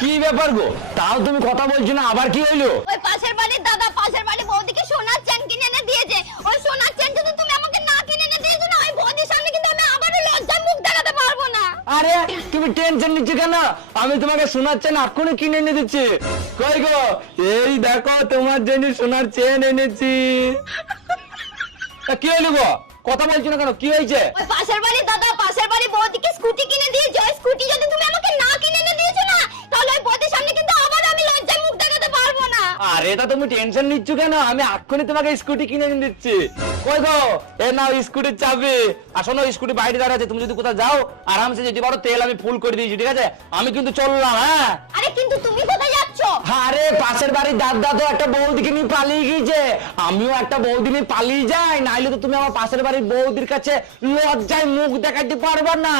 কি ব্যাপার গো, তাও তুমি কথা বলছো না, আবার কি হইলো? ওই পাশের বাড়ির দাদা পাশের বাড়ির বৌদিকে সোনার চেন কিনে এনে দিয়েছে। ওই সোনার চেন যদি তুমি আমাকে না কিনে এনে দিয়েছো না, ওই বৌদির সামনে কিন্তু আমি আবারও লজ্জায় মুখ দেখাতে পারবো না। আরে তুমি টেনশন নিচ্ছ কেন? আমি তোমাকে সোনার চেন এক্ষুনি কিনে এনে দিচ্ছি। কই গো, এই দেখো তোমার জন্য সোনার চেন এনেছি। তা কি হইলো গো, কথা বলছো না কেন, কি হয়েছে? ওই পাশের বাড়ির দাদা পাশের বাড়ির বৌদিকে স্কুটি কিনে দিয়েছে। ওই স্কুটি যদি তুমি আমাকে না কিনে এনে দিয়েছো না, তাহলে ওই বৌদির সামনে কিন্তু আবার আমি লজ্জায় মুখ দেখাতে পারবো না। আরে তা তুমি টেনশন নিচ্ছ কেন, আমি এক্ষুনি তোমাকে স্কুটি কিনে এনে দিচ্ছি। কই গো, এ নাও স্কুটির চাবি। আসো না, স্কুটি বাইরে দাঁড়া আছে, তুমি যদি কোথাও যাও আরামসে যেতে পারো, তেল আমি ফুল করে দিয়েছি, ঠিক আছে? আমি কিন্তু চললাম। হ্যাঁ আরে কিন্তু তুমি কোথায় যাচ্ছো? আরে পাশের বাড়ির দাদা তো একটা বৌদিকে নিয়ে পালিয়ে গিয়েছে, আমিও একটা বৌদি নিয়ে পালিয়ে যাই, নাইলে তো তুমি আমার পাশের বাড়ির বৌদির কাছে লজ্জায় মুখ দেখাতে পারবে না।